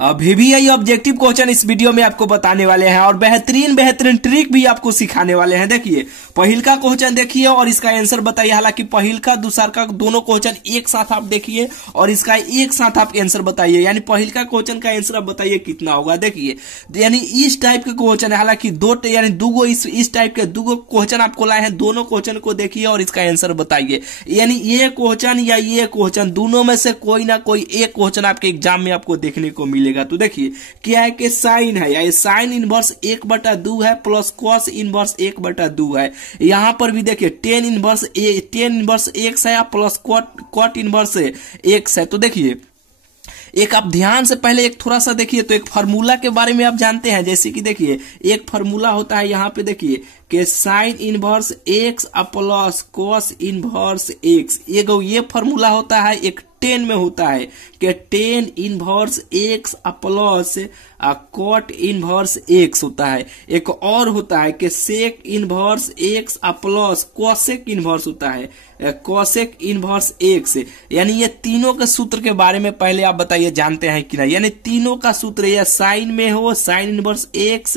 अभी भी यही ऑब्जेक्टिव क्वेश्चन इस वीडियो में आपको बताने वाले हैं और बेहतरीन बेहतरीन ट्रिक भी आपको सिखाने वाले हैं। देखिए पहिल का क्वेश्चन देखिए और इसका आंसर बताइए। हालांकि पहिल का दूसरा का दोनों क्वेश्चन एक साथ आप देखिए और इसका एक साथ आप आंसर बताइए। यानी पहिल का क्वेश्चन का आंसर आप बताइए कितना होगा। देखिए यानी इस टाइप के क्वेश्चन है, हालांकि यानी दूगो इस टाइप के दूगो क्वेश्चन आपको लाए हैं। दोनों क्वेश्चन को देखिए और इसका आंसर बताइए। यानी ये क्वेश्चन या ये क्वेश्चन दोनों में से कोई ना कोई एक क्वेश्चन आपके एग्जाम में आपको देखने को मिलेगा। तो देखिए क्या है कि साइन है या साइन इनवर्स 1/2 है प्लस कॉस इनवर्स 1/2 है। यहां पर भी देखिए टेन इनवर्स x है प्लस कॉट इनवर्स x है। तो देखिए एक आप ध्यान से पहले एक थोड़ा सा देखिए तो एक फार्मूला के बारे में आप जानते हैं। जैसे कि देखिए एक फार्मूला होता है यहाँ पे देखिए कि sine inverse x plus cos inverse x। ये फार्मूला होता है एक 10 में होता है कि tan inverse x plus cot inverse x होता है। एक और होता है कि sec inverse x plus cosec inverse होता है कॉसेक इनवर्स x। यानी ये तीनों के सूत्र के बारे में पहले आप बताइए जानते हैं कि नहीं। यानी तीनों का सूत्र या साइन में हो sine inverse x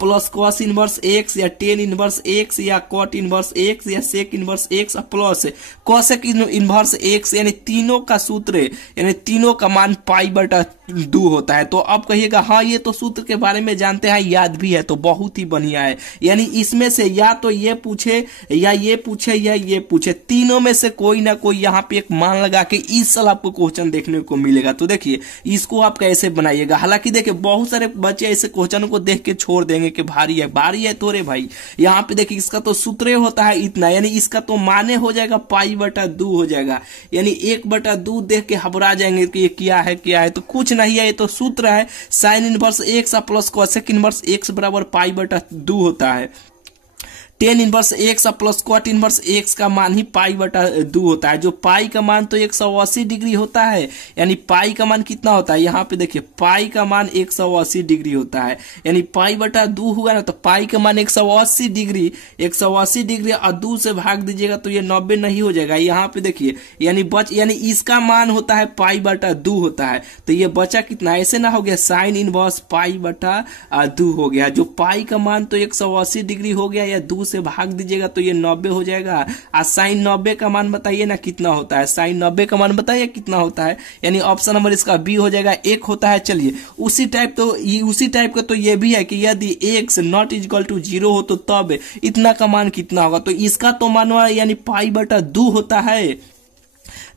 plus cos inverse x या टेन इनवर्स x या कॉट इनवर्स x या sec inverse x plus cosec inverse x। यानी तीनों का सूत्र यानी तीनों का मान π/2 होता है। तो अब कहिएगा हाँ ये तो सूत्र के बारे में जानते हैं, याद भी है, तो बहुत ही बढ़िया है। यानी इसमें से या तो ये पूछे या ये पूछे या ये पूछे, तीनों में से कोई ना कोई यहाँ पे एक मान लगा के इस साल आपको क्वेश्चन देखने को मिलेगा। तो देखिए इसको आप कैसे बनाइएगा। हालांकि देखिए बहुत सारे बच्चे ऐसे क्वेश्चन को देख के छोड़ देंगे कि भारी है तो रे भाई यहाँ पे देखिए इसका तो सूत्र होता है इतना, यानी इसका तो माने हो जाएगा π/2 हो जाएगा। यानी 1/2 देख के घबरा जाएंगे कि ये क्या है। तो कुछ नहीं है, ये तो सूत्र है sine inverse x plus cosec inverse x बराबर π/2 होता है। Tan inverse x plus cot inverse x का मान ही π/2 होता है। जो पाई का मान तो 180 डिग्री होता है। यानी पाई का मान कितना होता है, यहाँ पे देखिए पाई का मान 180 डिग्री होता है। यानी π/2 हुआ ना, तो पाई का मान 180 डिग्री और 2 से भाग दीजिएगा तो ये 90 नहीं हो जाएगा। यहाँ पे देखिए यानी इसका मान होता है π/2 होता है। तो ये बचा कितना, ऐसे ना हो गया साइन इनवर्स π/2 हो गया। जो पाई का मान तो 180 डिग्री हो गया या 2 से भाग दीजिएगा तो ये 90 हो जाएगा। साइन 90 का मान बताइए ना कितना होता है, साइन 90 का मान बताइए कितना होता है। यानी ऑप्शन नंबर इसका बी हो जाएगा, 1 होता है। चलिए उसी टाइप का तो ये भी है कि यदि x नॉट इक्वल टू 0 हो तो तब इतना का मान कितना होगा। तो इसका तो मान यानी π/2 होता है।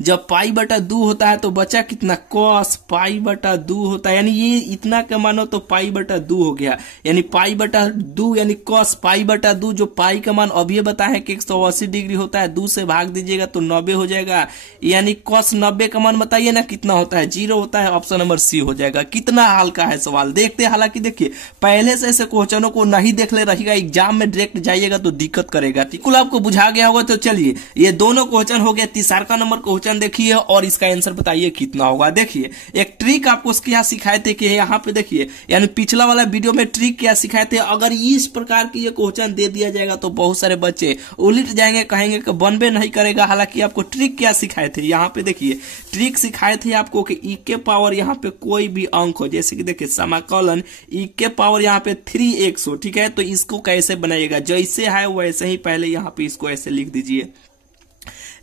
जब π/2 होता है तो बचा कितना, cos π/2 होता है। यानी ये इतना का मानो तो π/2 हो गया। यानी π/2 यानी cos π/2 जो पाई का मान अभी बताए कि 180 डिग्री होता है, 2 से भाग दीजिएगा तो 90 हो जाएगा। यानी cos 90 का मान बताइए ना कितना होता है, 0 होता है। ऑप्शन नंबर सी हो जाएगा। कितना हल्का है सवाल, देखते हैं। हालांकि देखिए पहले से ऐसे क्वेश्चनों को नहीं देख ले रहिएगा, एग्जाम में डायरेक्ट जाइएगा तो दिक्कत करेगा। बिल्कुल आपको बुझा गया होगा। तो चलिए ये दोनों क्वेश्चन हो गया। तीसरा का नंबर क्वेश्चन देखिए और इसका आंसर बताइए कितना होगा। देखिए एक ट्रिक आपको उसके यहाँ सिखाए थे कि यहाँ पे देखिए, यानी पिछला वाला वीडियो में ट्रिक क्या सिखाए थे। अगर इस प्रकार की ये क्वेश्चन दे दिया जाएगा तो बहुत सारे बच्चे उलट जाएंगे, कहेंगे कि बनबे नहीं करेगा। हालांकि आपको ट्रिक क्या सिखाए थे, यहाँ पे देखिए ट्रिक सिखाए थे आपको कि e के पावर यहाँ पे कोई भी अंक हो, जैसे कि देखिए समाकलन e के पावर यहाँ पे 3x हो, ठीक है। तो इसको कैसे बनाइएगा, जैसे है वैसे ही पहले यहाँ पे इसको ऐसे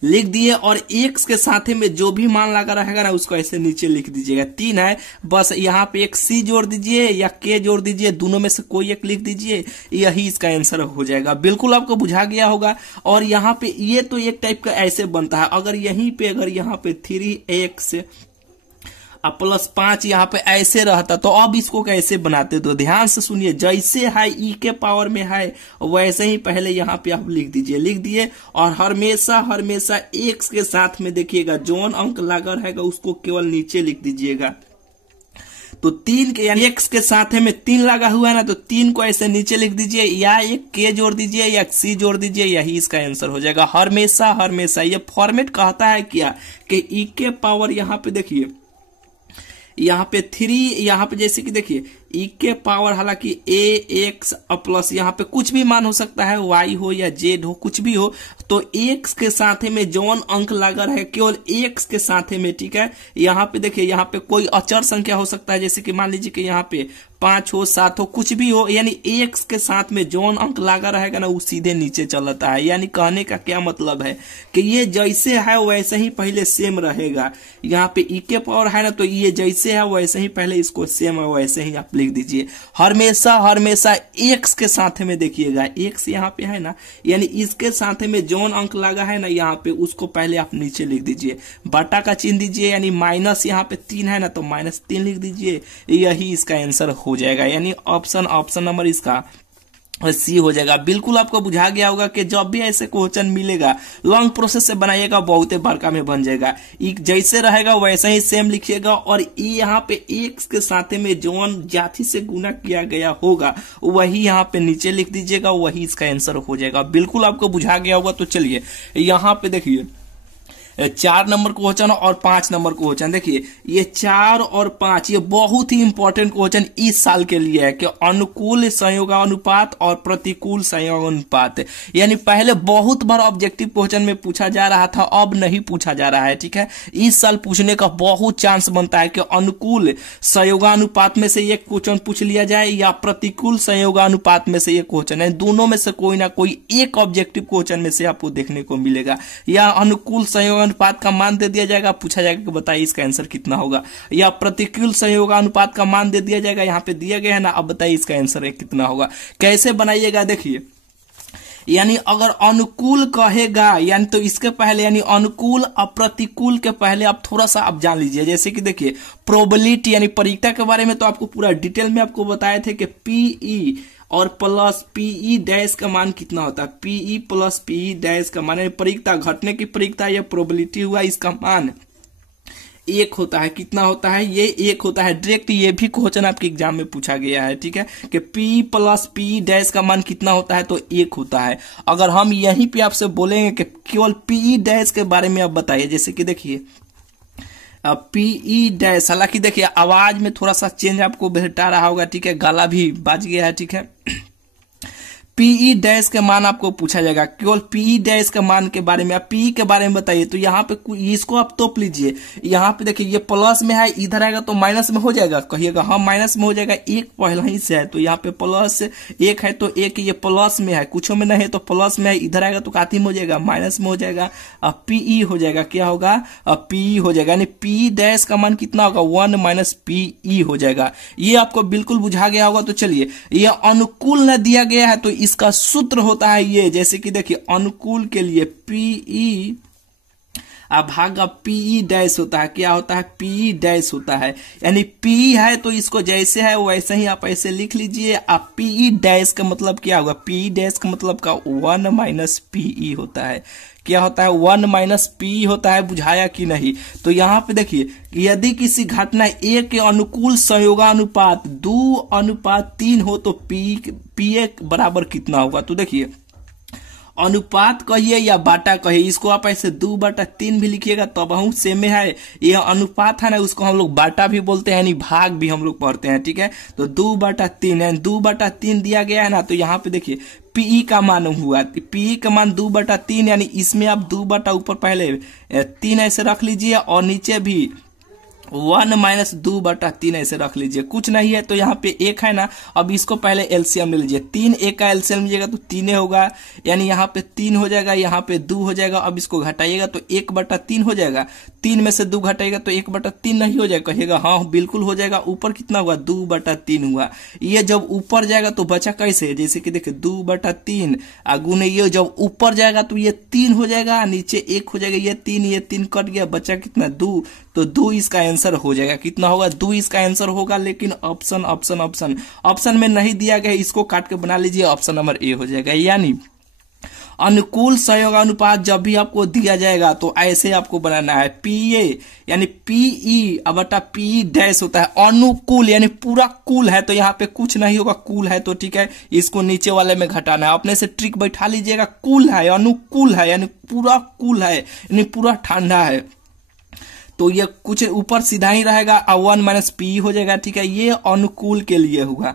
लिख दिए और x के साथ में जो भी मान लगा रहेगा ना उसको ऐसे नीचे लिख दीजिएगा। 3 है, बस यहाँ पे एक c जोड़ दीजिए या k जोड़ दीजिए, दोनों में से कोई एक लिख दीजिए, यही इसका आंसर हो जाएगा। बिल्कुल आपको बुझा गया होगा। और यहाँ पे ये तो एक टाइप का ऐसे बनता है। अगर यहाँ पे 3x प्लस 5 यहाँ पे ऐसे रहता तो अब इसको कैसे बनाते, तो ध्यान से सुनिए। जैसे है e के पावर में है वैसे ही पहले यहाँ पे आप लिख दिए और हमेशा x के साथ में देखिएगा जोन अंक लगा रहेगा उसको केवल नीचे लिख दीजिएगा। तो 3 के यानी x के साथ में 3 लगा हुआ है ना, तो 3 को ऐसे नीचे लिख दीजिए या एक k जोड़ दीजिए या c जोड़ दीजिए, यही इसका आंसर हो जाएगा। हमेशा ये फॉर्मेट कहता है क्या कि e के पावर यहाँ पे देखिए यहाँ पे 3, यहाँ पे जैसे कि देखिए ई के पावर हालांकि ए एक्स प्लस यहाँ पे कुछ भी मान हो सकता है, वाई हो या जेड हो, कुछ भी हो, तो एक्स के साथ में जौन अंक लगा रहे केवल एक्स के साथ में, ठीक है। यहाँ पे देखिए, यहाँ पे कोई अचर संख्या हो सकता है, जैसे कि मान लीजिए कि यहाँ पे 5 हो, 7 हो, कुछ भी हो, यानी एक्स के साथ में जौन अंक लगा रहेगा ना वो सीधे नीचे चलता है। यानी कहने का क्या मतलब है कि ये जैसे है वैसे ही पहले सेम रहेगा। यहाँ पे ई के पावर है ना, तो ये जैसे है वैसे ही पहले इसको सेम है वैसे ही आप लिख दीजिए। हमेशा हमेशा एक्स के साथ में देखिएगा, एक्स यहाँ पे है ना, यानी इसके साथ में जौन अंक लगा है ना यहाँ पे उसको पहले आप नीचे लिख दीजिए, बटा का चिन्ह दीजिए, यानी माइनस यहाँ पे 3 है ना तो -3 लिख दीजिए। यही इसका आंसर हो जाएगा, यानी ऑप्शन नंबर इसका सी हो जाएगा। बिल्कुल आपको बुझा गया होगा कि जब भी ऐसे क्वेश्चन मिलेगा लॉन्ग प्रोसेस से बनाइएगा, बहुत बड़का में बन जाएगा। जैसे रहेगा वैसे ही सेम लिखिएगा, और यहाँ पे एक्स के साथ में जौन जाति से गुना किया गया होगा वही यहाँ पे नीचे लिख दीजिएगा, वही इसका आंसर हो जाएगा। बिल्कुल आपको बुझा गया होगा। तो चलिए यहाँ पे देखिए 4 नंबर क्वेश्चन और 5 नंबर क्वेश्चन। देखिए ये 4 और 5 ये बहुत ही इंपॉर्टेंट क्वेश्चन इस साल के लिए है कि अनुकूल संयोगानुपात और प्रतिकूल संयोगानुपात, यानी पहले बहुत बार ऑब्जेक्टिव क्वेश्चन में पूछा जा रहा था, अब नहीं पूछा जा रहा है, ठीक है। इस साल पूछने का बहुत चांस बनता है कि अनुकूल संयोगानुपात में से एक क्वेश्चन पूछ लिया जाए या प्रतिकूल संयोगानुपात में से एक क्वेश्चन है, दोनों में से कोई ना कोई एक ऑब्जेक्टिव क्वेश्चन में से आपको देखने को मिलेगा। या अनुकूल संयोगानुपात का मान दे दिया जाएगा, पूछा जाएगा कि बताइए इसका आंसर कितना होगा, या प्रतिकूल संयोगानुपात का मान दे दिया जाएगा, यहाँ पे दिया गया है ना, अब बताइए इसका आंसर कितना होगा। कैसे बनाइएगा देखिए, यानी अगर अनुकूल कहेगा यानी तो इसके पहले यानी अनुकूल और प्रतिकूल के पहले आप थोड़ा सा आप जान लीजिए। जैसे कि देखिए प्रोबेबिलिटी यानी परीक्षा के बारे में तो आपको पूरा डिटेल में आपको बताए थे कि पीई और प्लस पीई डैश का मान कितना होता है, पीई प्लस पीई डैश का मान परीक्षा घटने की परीक्षा या प्रोबेबिलिटी हुआ, इसका मान 1 होता है। कितना होता है, ये 1 होता है। डायरेक्ट ये भी क्वेश्चन आपके एग्जाम में पूछा गया है, ठीक है, कि पी प्लस पी डैश का मान कितना होता है, तो 1 होता है। अगर हम यहीं पे आपसे बोलेंगे कि केवल पी डैश के बारे में आप बताइए, जैसे कि देखिए पीई डैश, हालांकि देखिए आवाज में थोड़ा सा चेंज आपको भेटा रहा होगा, ठीक है, गला भी बाज गया है, ठीक है। पीई डैश के मान आपको पूछा जाएगा, केवल पीई डैश के मान के बारे में, आप पीई के बारे में बताइए, तो यहाँ पे इसको आप तोप लीजिए। यहाँ पे देखिए ये प्लस में है, इधर आएगा तो माइनस में हो जाएगा, कहिएगा हाँ माइनस में हो जाएगा, 1 पहला ही से है तो यहाँ पे प्लस 1 है तो 1 ये प्लस में है, कुछ में नहीं है तो प्लस में है, इधर आएगा तो काती में हो जाएगा, माइनस में हो जाएगा, पीई हो जाएगा, क्या होगा पीई हो जाएगा, यानी पी डैश का मान कितना होगा 1 माइनस पीई हो जाएगा। ये आपको बिल्कुल बुझा गया होगा। तो चलिए ये अनुकूल न दिया गया है तो इसका सूत्र होता है ये, जैसे कि देखिए अनुकूल के लिए पीई भागा पीई डैश होता है, क्या होता है पीई डैश होता है, यानी पी है तो इसको जैसे है वैसे ही आप ऐसे लिख लीजिए। आप पीई डैश का मतलब क्या होगा, पीई डैश का मतलब का 1 माइनस पीई होता है, क्या होता है 1 माइनस पी होता है। बुझाया कि नहीं, तो यहाँ पे देखिए यदि किसी घटना ए के अनुकूल संयोगानुपात 2:3 हो तो पी बराबर कितना होगा। तो देखिए अनुपात कहिए या बाटा कहिए, इसको आप ऐसे 2/3 भी लिखिएगा तब हम सेम में है। ये अनुपात है ना, उसको हम लोग बाटा भी बोलते हैं, यानी भाग भी हम लोग पढ़ते हैं, ठीक है। तो 2/3 है, 2/3 दिया गया है ना, तो यहाँ पे देखिए पीई का मान हुआ, पीई का मान 2/3, यानी इसमें आप 2 बटा ऊपर पहले 3 ऐसे रख लीजिए और नीचे भी 1 माइनस 2/3 ऐसे रख लीजिए, कुछ नहीं है तो यहाँ पे 1 है ना। अब इसको पहले एलसीएम ले लीजिए, 3 1 का एलसीएम लीजिएगा तो 3 होगा, यानी यहाँ पे 3 हो जाएगा, यहाँ पे 2 हो जाएगा। अब इसको घटाइएगा तो 1/3 हो जाएगा, 3 में से 2 घटाइएगा तो 1/3 नहीं हो जाएगा, कहिएगा हाँ बिल्कुल हो जाएगा। ऊपर कितना हुआ 2/3 हुआ, ये जब ऊपर जाएगा तो बचा कैसे, जैसे कि देखिए 2/3 गुने ये जब ऊपर जाएगा तो ये 3 हो जाएगा, नीचे 1 हो जाएगा, ये 3 कट गया, बचा कितना 2, तो 2 इसका आंसर हो जाएगा। कितना होगा 2 इसका आंसर होगा, लेकिन ऑप्शन में नहीं दिया गया, इसको काट के बना लीजिए, ऑप्शन नंबर ए हो जाएगा। यानी अनुकूल संयोगानुपात जब भी आपको दिया जाएगा तो ऐसे आपको बनाना है, पीए यानी पीई बटा पी डैश होता है, अनुकूल यानी पूरा कूल है तो यहाँ पे कुछ नहीं होगा, कूल है तो ठीक है, इसको नीचे वाले में घटाना है। अपने से ट्रिक बैठा लीजिएगा, कूल है अनुकूल है यानी पूरा कूल है, यानी पूरा ठंडा है। तो ये कुछ ऊपर सीधा ही रहेगा और 1 माइनस पी हो जाएगा, ठीक है। ये अनुकूल के लिए हुआ।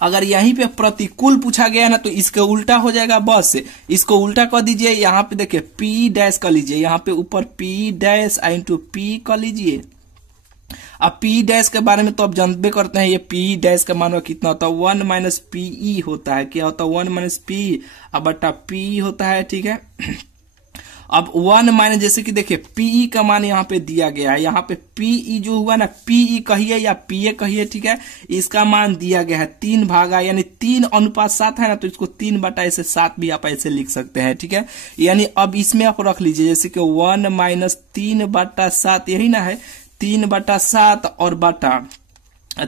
अगर यहीं पे प्रतिकूल पूछा गया ना तो इसके उल्टा हो जाएगा, बस इसको उल्टा कर दीजिए। यहाँ पे देखिए पी डैश कर लीजिए, यहाँ पे ऊपर पी डैश इंटू पी कर लीजिए। अब पी डैश के बारे में तो आप जानते करते हैं, ये पी डैश का मान कितना होता है 1 माइनस पीई होता है। क्या होता है 1 माइनस पी अब बटा पी होता है, ठीक है। अब 1 माइनस जैसे कि देखिए पीई का मान यहाँ पे दिया गया है, यहाँ पे पीई जो हुआ ना पीई कहिए या पीए कहिए, ठीक है। इसका मान दिया गया है 3 भागा यानी 3:7 है ना, तो इसको 3 बटा ऐसे 7 भी आप ऐसे लिख सकते हैं, ठीक है। यानी अब इसमें आप रख लीजिए जैसे कि 1 माइनस 3/7 यही ना है 3/7 और बटा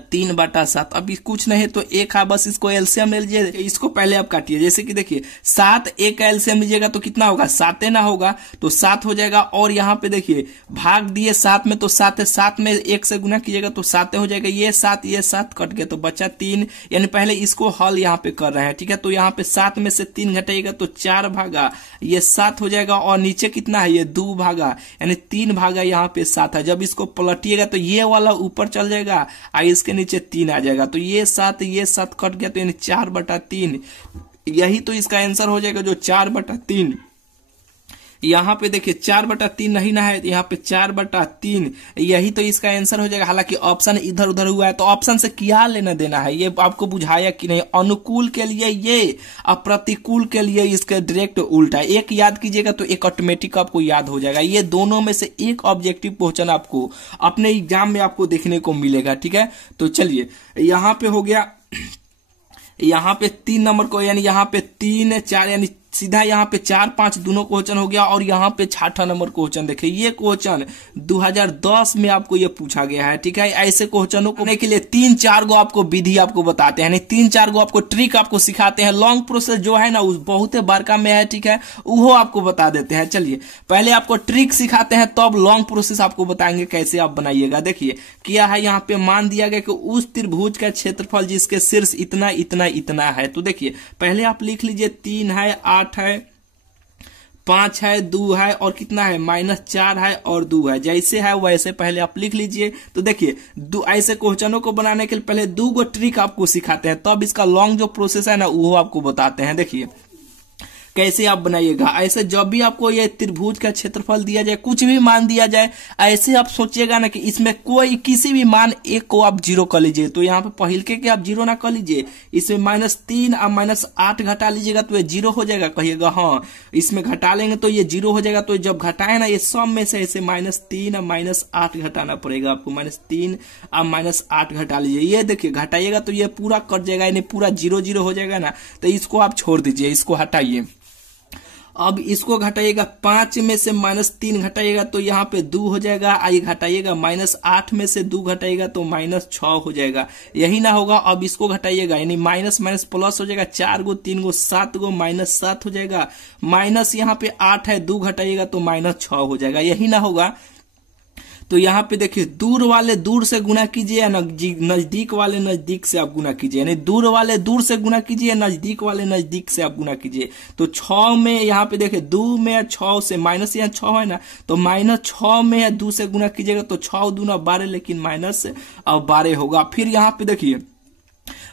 3/7। अभी कुछ नहीं तो एक है, बस इसको एलसीएम ले लीजिए। इसको पहले आप काटिए, जैसे कि देखिए 7 एक का एलसीएम लीजिएगा तो कितना होगा 7 ना होगा तो 7 हो जाएगा। और यहाँ पे देखिए भाग दिए 7 में तो 7 है, 7 में 1 से गुना कीजिएगा तो 7 हो जाएगा। ये 7 कट गया तो बचा 3, यानी पहले इसको हल यहाँ पे कर रहे हैं, ठीक है। तो यहाँ पे 7 में से 3 घटाइएगा तो 4 भागा ये 7 हो जाएगा। और नीचे कितना है ये 2 भागा यानी 3 भागा यहाँ पे 7 है। जब इसको पलटिएगा तो ये वाला ऊपर चल जाएगा, इसके नीचे 3 आ जाएगा तो ये 7 कट गया तो यानी 4/3। यही तो इसका आंसर हो जाएगा जो 4/3। यहाँ पे देखिए 4/3 नहीं ना है, यहाँ पे 4/3, यही तो इसका आंसर हो जाएगा। हालांकि ऑप्शन इधर उधर हुआ है तो ऑप्शन से क्या लेना देना है, ये आपको बुझाया कि नहीं। अनुकूल के लिए ये और प्रतिकूल के लिए इसका डायरेक्ट उल्टा। एक याद कीजिएगा तो एक ऑटोमेटिक आपको याद हो जाएगा। ये दोनों में से एक ऑब्जेक्टिव क्वेश्चन आपको अपने एग्जाम में आपको देखने को मिलेगा, ठीक है। तो चलिए यहाँ पे हो गया, यहाँ पे 3 नंबर को यानी यहाँ पे 3 4 यानी सीधा यहाँ पे 4 5 दोनों क्वेश्चन हो गया। और यहाँ पे 6ठा नंबर क्वेश्चन देखिए, ये क्वेश्चन 2010 में आपको ये पूछा गया है, ठीक है। ऐसे क्वेश्चनों को के लिए 3-4 गो आपको विधि आपको बताते हैं, 3-4 गो आपको ट्रिक आपको सिखाते हैं। लॉन्ग प्रोसेस जो है ना उस बहुत बारका में है, ठीक है, वो आपको बता देते हैं। चलिए पहले आपको ट्रिक सिखाते हैं तब लॉन्ग प्रोसेस आपको बताएंगे कैसे आप बनाइएगा। देखिए क्या है, यहाँ पे मान दिया गया कि उस त्रिभुज का क्षेत्रफल जिसके शीर्ष इतना इतना इतना है। तो देखिए पहले आप लिख लीजिए 3 है, 8 है, 5 है, 2 है और कितना है -4 है और 2 है। जैसे है वैसे पहले आप लिख लीजिए। तो देखिए ऐसे क्वेश्चनों को बनाने के लिए पहले 2 गो ट्रिक आपको सिखाते हैं, तब इसका लॉन्ग जो प्रोसेस है ना वो आपको बताते हैं। देखिए कैसे आप बनाइएगा। ऐसे जब भी आपको ये त्रिभुज का क्षेत्रफल दिया जाए, कुछ भी मान दिया जाए, ऐसे आप सोचिएगा ना कि इसमें कोई किसी भी मान एक को आप 0 कर लीजिए। तो यहाँ पे पहिल के आप 0 ना कर लीजिए, इसमें -3 और -8 घटा लीजिएगा तो ये 0 हो जाएगा। कहिएगा हाँ, इसमें घटा लेंगे तो ये 0 हो जाएगा। तो जब घटाए ना ये सब में से ऐसे -3 और -8 घटाना पड़ेगा आपको। -3 और -8 घटा लीजिए। ये देखिए घटाइएगा तो ये पूरा कट जाएगा, यानी पूरा 0 हो जाएगा ना। तो इसको आप छोड़ दीजिए, इसको हटाइए। अब इसको घटाइएगा, 5 में से -3 घटाइएगा तो यहाँ पे 2 हो जाएगा। आई घटाइएगा, -8 में से 2 घटाइएगा तो -6 हो जाएगा। यही ना होगा, अब इसको घटाइएगा यानी माइनस माइनस प्लस हो जाएगा। 4 गो 3 गो 7 गो -7 हो जाएगा। माइनस यहाँ पे 8 है, 2 घटाइएगा तो -6 हो जाएगा। यही ना होगा। तो यहाँ पे देखिए दूर वाले दूर से गुना कीजिए, नजदीक वाले नजदीक से आप गुना कीजिए, यानी दूर वाले दूर से गुना कीजिए, नजदीक वाले नजदीक से आप गुना कीजिए। तो 6 में यहाँ पे देखिए 2 में 6 से माइनस, यहाँ 6 है ना, तो -6 में 2 से गुना कीजिएगा तो 6 दूना 12, लेकिन माइनस अब 12 होगा। फिर यहाँ पे देखिए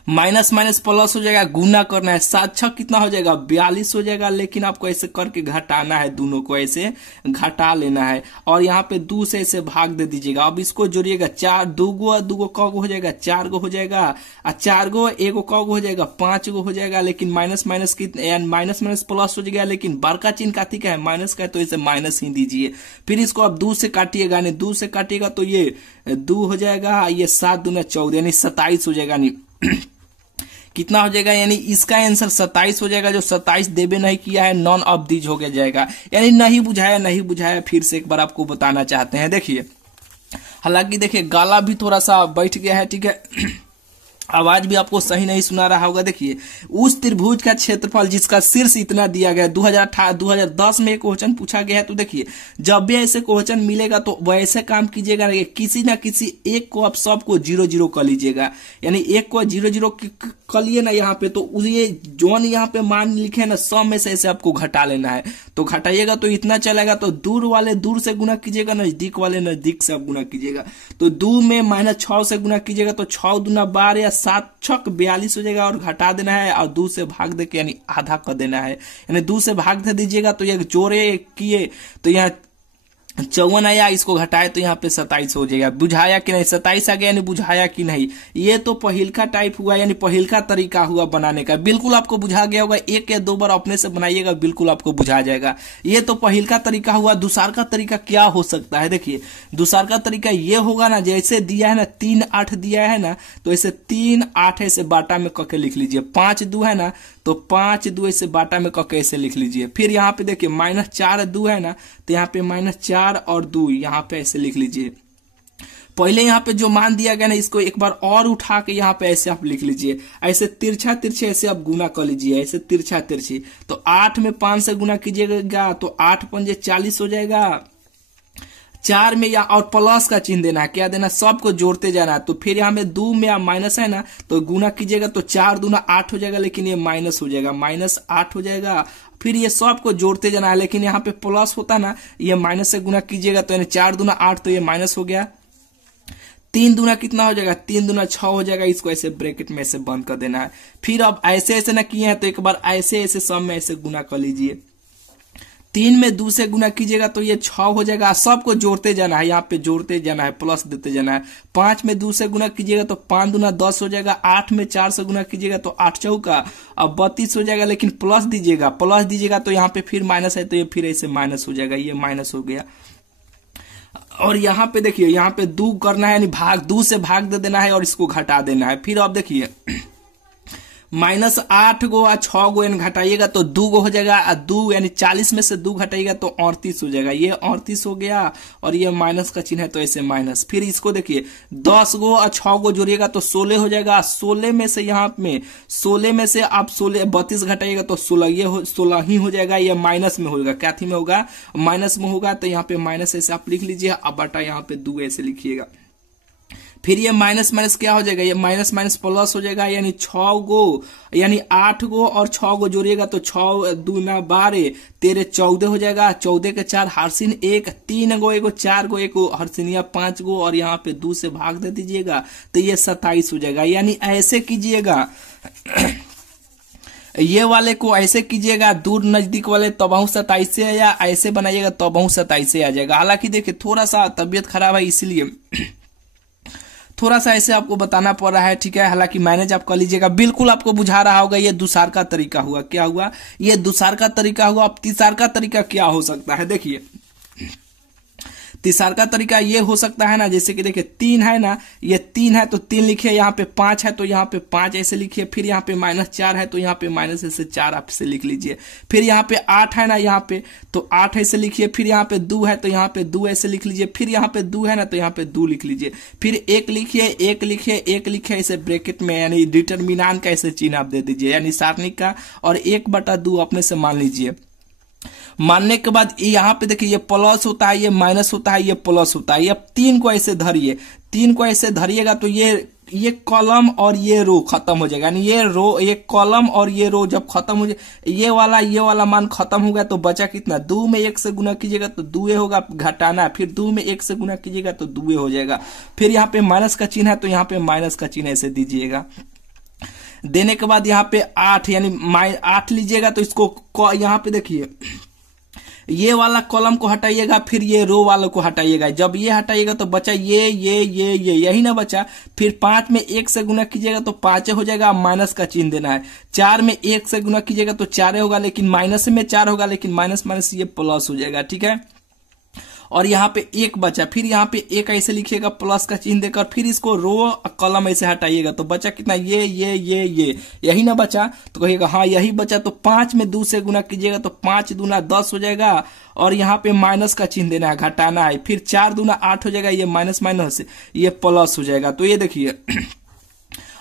माइनस माइनस प्लस हो जाएगा, गुना करना है, 7×6 कितना हो जाएगा 42 हो जाएगा। लेकिन आपको ऐसे करके घटाना है, दोनों को ऐसे घटा लेना है और यहाँ पे 2 से ऐसे भाग दे दीजिएगा। अब इसको जोड़िएगा, 4 2 गो कगो हो जाएगा, 4 गो हो जाएगा, और 4 गो 1 गो कगो हो जाएगा, 5 गो हो जाएगा। लेकिन माइनस माइनस कितना, माइनस माइनस प्लस हो जाएगा, लेकिन बड़का चिन्ह काती का है माइनस का है, तो इसे माइनस ही दीजिए। फिर इसको आप 2 से काटिएगा, यानी 2 से काटिएगा तो ये 2 हो जाएगा, ये 7 दूना 14 यानी 27 हो जाएगा। कितना हो जाएगा, यानी इसका आंसर 27 हो जाएगा। जो 27 देवे नहीं किया है नॉन ऑफ दीज हो जाएगा, यानी नहीं बुझाया। फिर से एक बार आपको बताना चाहते हैं। देखिए हालांकि देखिए गाला भी थोड़ा सा बैठ गया है, ठीक है। आवाज भी आपको सही नहीं सुना रहा होगा। देखिए उस त्रिभुज का क्षेत्रफल जिसका शीर्ष इतना दिया गया 2010 में क्वेश्चन पूछा गया है। तो देखिए जब भी ऐसे क्वेश्चन मिलेगा तो वैसे काम कीजिएगा, किसी ना किसी एक को आप सबको 0-0 कर लीजिएगा, यानी एक को 0-0 कर लिए ना यहाँ पे, तो ये जोन यहाँ पे मान लिखे है ना, सब में से ऐसे आपको घटा लेना है। तो घटाइएगा तो इतना चलेगा, तो दूर वाले दूर से गुना कीजिएगा, नजदीक वाले नजदीक से आप गुना कीजिएगा। तो 2 में -6 से गुना कीजिएगा तो 6 दूना 12 या 7 छक 42 हो जाएगा, और घटा देना है और 2 से भाग दे के यानी आधा कर देना है, यानी 2 से भाग दे दीजिएगा तो ये जोड़े किए तो यहाँ 54 आया, इसको घटाए तो यहाँ पे 27 हो जाएगा। बुझाया कि नहीं? 27 आ गया यानी बुझाया कि नहीं? ये तो पहिलका टाइप हुआ, यानी पहिलका तरीका हुआ बनाने का। बिल्कुल आपको बुझा गया होगा, 1 या 2 बार अपने से बनाइएगा, बिल्कुल आपको बुझा जाएगा। ये तो पहिलका तरीका हुआ। दूसरा का तरीका क्या हो सकता है? देखिए दूसरा का तरीका ये होगा ना, जैसे दिया है ना 3 8 दिया है ना, तो ऐसे 3 8 ऐसे बाटा में करके लिख लीजिए। 5 2 है ना, तो 5 2 ऐसे बाटा में करके ऐसे लिख लीजिए। फिर यहाँ पे देखिए -4 2 है ना, तो यहाँ पे -4 और 2 यहाँ पे ऐसे लिख लीजिए। पहले यहाँ पे जो मान दिया गया ना, इसको एक बार और उठा के यहाँ पे ऐसे आप लिख लीजिए। ऐसे तिरछा तिरछे ऐसे आप गुना कर लीजिए, ऐसे तिरछा तिरछी। तो 8 में 5 से गुना कीजिएगा तो 8 पंजे 40 हो जाएगा। 4 में या और प्लस का चिन्ह देना है, क्या देना? सबको जोड़ते जाना है। तो फिर यहाँ में 2 में या माइनस है ना, तो गुना कीजिएगा तो 4 दूना 8 हो जाएगा, लेकिन ये माइनस हो जाएगा, -8 हो जाएगा। फिर ये सबको जोड़ते जाना है, लेकिन यहाँ पे प्लस होता ना, ये माइनस से गुना कीजिएगा तो यानी 4 दूना 8, तो ये माइनस हो गया। 3 दूना कितना हो जाएगा? 3 दूना 6 हो जाएगा। इसको ऐसे ब्रैकेट में ऐसे बंद कर देना है। फिर अब ऐसे ऐसे ना किए हैं तो एक बार ऐसे ऐसे सब में ऐसे गुना कर लीजिए। 3 में 2 से गुना कीजिएगा तो ये 6 हो जाएगा। सबको जोड़ते जाना है, यहाँ पे जोड़ते जाना है, प्लस देते जाना है। 5 में 2 से गुना कीजिएगा तो 5 दूना 10 हो जाएगा। 8 में 4 से गुना कीजिएगा तो 8 चौका अब 32 हो जाएगा, लेकिन प्लस दीजिएगा तो यहाँ पे फिर माइनस है, तो ये फिर ऐसे माइनस हो जाएगा, ये माइनस हो गया। और यहाँ पे देखिए, यहाँ पे 2 करना है, यानी भाग 2 से भाग दे देना है और इसको घटा देना है। फिर आप देखिए -8 गो और 6 गो यानी घटाइएगा तो 2 गो हो जाएगा। 2 यानी 40 में से 2 घटाइएगा तो 38 हो जाएगा, ये 38 हो गया। और ये माइनस का चिन्ह है तो ऐसे माइनस। फिर इसको देखिए 10 गो और 6 गो जोड़िएगा तो 16 हो जाएगा। 16 में से यहाँ में 16 में से आप 32 घटाइएगा तो 16 ये 16 ही हो जाएगा। ये माइनस में होगा, क्या थी में होगा? माइनस में होगा। तो यहाँ पे माइनस ऐसे आप लिख लीजिए, अब बटा यहाँ पे 2 ऐसे लिखिएगा। फिर ये माइनस माइनस क्या हो जाएगा? ये माइनस माइनस प्लस हो जाएगा, यानी 6 गो यानी 8 गो और 6 गो जोड़िएगा तो 6 दूना 12 13 14 हो जाएगा। 14 के 4 हरसिन 1, 3 गो एगो 4 गो एगो हरसिनिया 5 गो, और यहाँ पे 2 से भाग दे दीजिएगा तो ये 27 हो जाएगा। यानी ऐसे कीजिएगा, ये वाले को ऐसे कीजिएगा, दूर नजदीक वाले तबहू 27 से, या ऐसे बनाइएगा तबहू 27 से आ जाएगा। हालांकि देखिए थोड़ा सा तबियत खराब है, इसलिए थोड़ा सा ऐसे आपको बताना पड़ रहा है, ठीक है। हालांकि मैनेज आप कर लीजिएगा, बिल्कुल आपको बुझा रहा होगा। ये दूसरा का तरीका हुआ, क्या हुआ? ये दूसरा का तरीका हुआ। अब तीसरा का तरीका क्या हो सकता है? देखिए तीसरा का तरीका ये हो सकता है ना, जैसे कि देखिए 3 है ना, ये 3 है तो 3 लिखिए, यहाँ पे 5 है तो यहाँ पे 5 ऐसे लिखिए। फिर यहाँ पे -4 है तो यहाँ पे माइनस ऐसे 4 आप से लिख लीजिए। फिर यहाँ पे 8 है ना, यहाँ पे तो 8 ऐसे लिखिए। फिर यहाँ पे 2 है तो यहाँ पे 2 ऐसे लिख लीजिए। फिर यहाँ पे 2 है ना, तो यहाँ पे 2 लिख लीजिए। फिर 1 लिखिए, 1 लिखिए, 1 लिखिए ऐसे ब्रैकेट में, यानी डिटरमिनेंट का ऐसे चिन्ह आप दे दीजिए, यानी सारणिक का, और 1/2 अपने से मान लीजिए। मानने के बाद यहाँ पे देखिए ये प्लस होता है, ये माइनस होता है, ये प्लस होता है। अब 3 को ऐसे धरिए, 3 को ऐसे धरिएगा तो ये कॉलम और ये रो खत्म हो जाएगा, यानी ये कॉलम और ये रो जब खत्म हो जाए, ये वाला मान खत्म हो गया तो बचा कितना? 2 में 1 से गुना कीजिएगा तो 2 होगा, घटाना। फिर 2 में 1 से गुना कीजिएगा तो 2 हो जाएगा। फिर यहाँ पे माइनस का चिन्ह है तो यहाँ पे माइनस का चिन्ह ऐसे दीजिएगा। देने के बाद यहाँ पे 8 यानी 8 लीजिएगा तो इसको यहाँ पे देखिए ये वाला कॉलम को हटाइएगा, फिर ये रो वालों को हटाइएगा। जब ये हटाइएगा तो बचा ये यही ना बचा। फिर 5 में 1 से गुना कीजिएगा तो 5 हो जाएगा, माइनस का चिन्ह देना है। 4 में 1 से गुना कीजिएगा तो 4 होगा, लेकिन माइनस में 4 होगा, लेकिन माइनस माइनस ये प्लस हो जाएगा, ठीक है। और यहाँ पे 1 बचा, फिर यहाँ पे 1 ऐसे लिखिएगा प्लस का चिन्ह देकर। फिर इसको रो कॉलम ऐसे हटाइएगा तो बचा कितना? ये यही ना बचा, तो कहिएगा हाँ यही बचा। तो 5 में 2 से गुना कीजिएगा तो 5 दूना 10 हो जाएगा, और यहाँ पे माइनस का चिन्ह देना है, घटाना है। फिर 4 दूना 8 हो जाएगा, ये माइनस माइनस ये प्लस हो जाएगा। तो ये देखिए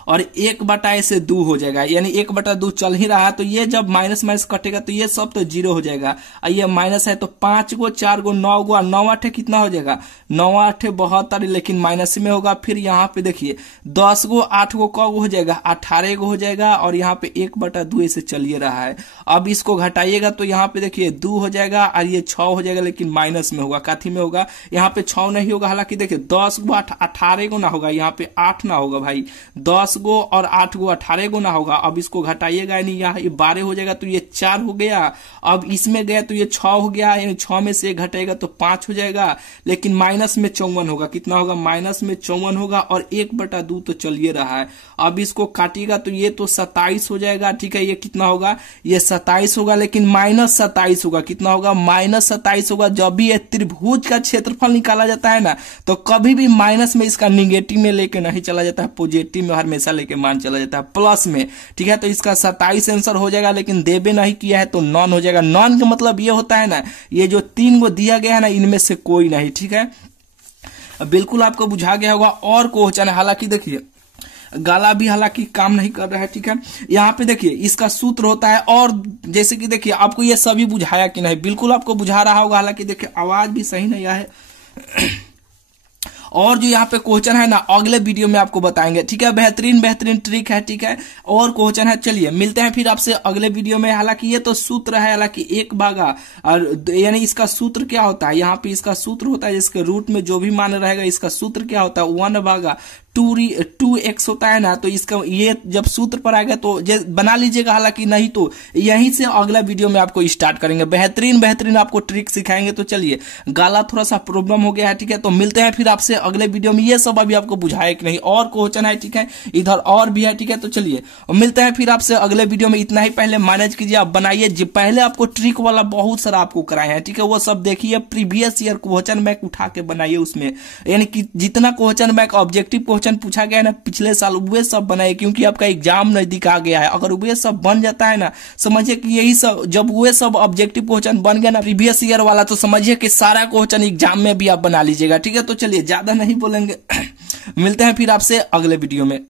और 1/2 से 2 हो जाएगा, यानी 1/2 चल ही रहा है, तो ये जब माइनस माइनस कटेगा तो ये सब तो 0 हो जाएगा। और ये माइनस है तो 5 गो 4 गो 9 गो, 9 8 कितना हो जाएगा, 9 8 72, लेकिन माइनस में होगा। फिर यहाँ पे देखिए 10 गो 8 गो कब हो जाएगा, 18 गो हो जाएगा, और यहाँ पे 1/2 ऐसे चलिए रहा है। अब इसको घटाइएगा तो यहाँ पे देखिए 2 हो जाएगा और ये 6 हो जाएगा, लेकिन माइनस में होगा, काथी में होगा, यहाँ पे 6 नहीं होगा। हालांकि देखिए 10 गो 18 गो ना होगा, यहाँ पे 8 ना होगा भाई, 10 गो और 8 गो 18 गो ना होगा। अब इसको घटाइएगा, यानी यहाँ 12 हो जाएगा तो ये 4 हो गया। अब इसमें गया तो ये 6 हो गया, यानी 6 में से घटाएगा तो 5 हो जाएगा, लेकिन माइनस में 54 होगा। कितना होगा, माइनस में 54 होगा, और 1/2 तो चलिए रहा है। अब इसको काटिएगा तो ये तो 27 हो जाएगा, ठीक है। ये कितना होगा, ये 27 होगा, लेकिन माइनस 27 होगा। कितना होगा, माइनस 27 होगा। जब भी ये त्रिभुज का क्षेत्रफल निकाला जाता है ना, तो कभी भी माइनस में इसका निगेटिव में लेके नहीं चला जाता है, पॉजिटिव में हमेशा लेके मान चला जाता है, प्लस में, ठीक है। तो इसका 27 आंसर हो जाएगा, लेकिन देवे नहीं किया है तो नॉन हो जाएगा। नॉन का मतलब ये होता है ना, ये जो 3 गो दिया गया है ना, इनमें से कोई नहीं, ठीक है। बिल्कुल आपको बुझा गया होगा। और क्वेश्चन है, हालांकि देखिए गाला भी हालांकि काम नहीं कर रहा है, ठीक है। यहाँ पे देखिए इसका सूत्र होता है, और जैसे कि देखिए आपको ये सभी बुझाया कि नहीं, बिल्कुल आपको बुझा रहा होगा। हालांकि देखिए आवाज भी सही नहीं आया है। और जो यहाँ पे क्वेश्चन है ना, अगले वीडियो में आपको बताएंगे, ठीक है। बेहतरीन बेहतरीन ट्रिक है, ठीक है। और क्वेश्चन है, चलिए मिलते हैं फिर आपसे अगले वीडियो में। हालांकि ये तो सूत्र है, हालांकि 1 भागा, और यानी इसका सूत्र क्या होता है, यहाँ पे इसका सूत्र होता है, जिसके रूट में जो भी मान रहेगा, इसका सूत्र क्या होता है, 1 भागा 2x होता है ना। तो इसका ये जब सूत्र पर आएगा तो बना लीजिएगा, हालांकि नहीं तो यहीं से अगला वीडियो में आपको स्टार्ट करेंगे। बेहतरीन बेहतरीन आपको ट्रिक सिखाएंगे। तो चलिए, गाला थोड़ा सा प्रॉब्लम हो गया है, ठीक है। तो मिलते हैं फिर आपसे अगले वीडियो में। ये सब अभी आपको बुझाया कि नहीं, और क्वेश्चन है, ठीक है, इधर और भी है, ठीक है। तो चलिए मिलते हैं फिर आपसे अगले वीडियो में। इतना ही पहले मैनेज कीजिए, आप बनाइए। जो पहले आपको ट्रिक वाला बहुत सारा आपको कराए हैं, ठीक है, वो सब देखिए। प्रीवियस ईयर क्वेश्चन बैंक उठा के बनाइए उसमें, यानी कि जितना क्वेश्चन बैंक ऑब्जेक्टिव क्वेश्चन पूछा गया है ना पिछले साल, वे सब बनाए, क्योंकि आपका एग्जाम नजदीक आ गया है। अगर वे सब बन जाता है ना, समझिए कि यही सब, जब वे सब ऑब्जेक्टिव क्वेश्चन बन गया ना प्रीवियस ईयर वाला, तो समझिए कि सारा क्वेश्चन एग्जाम में भी आप बना लीजिएगा, ठीक है। तो चलिए ज्यादा नहीं बोलेंगे। मिलते हैं फिर आपसे अगले वीडियो में।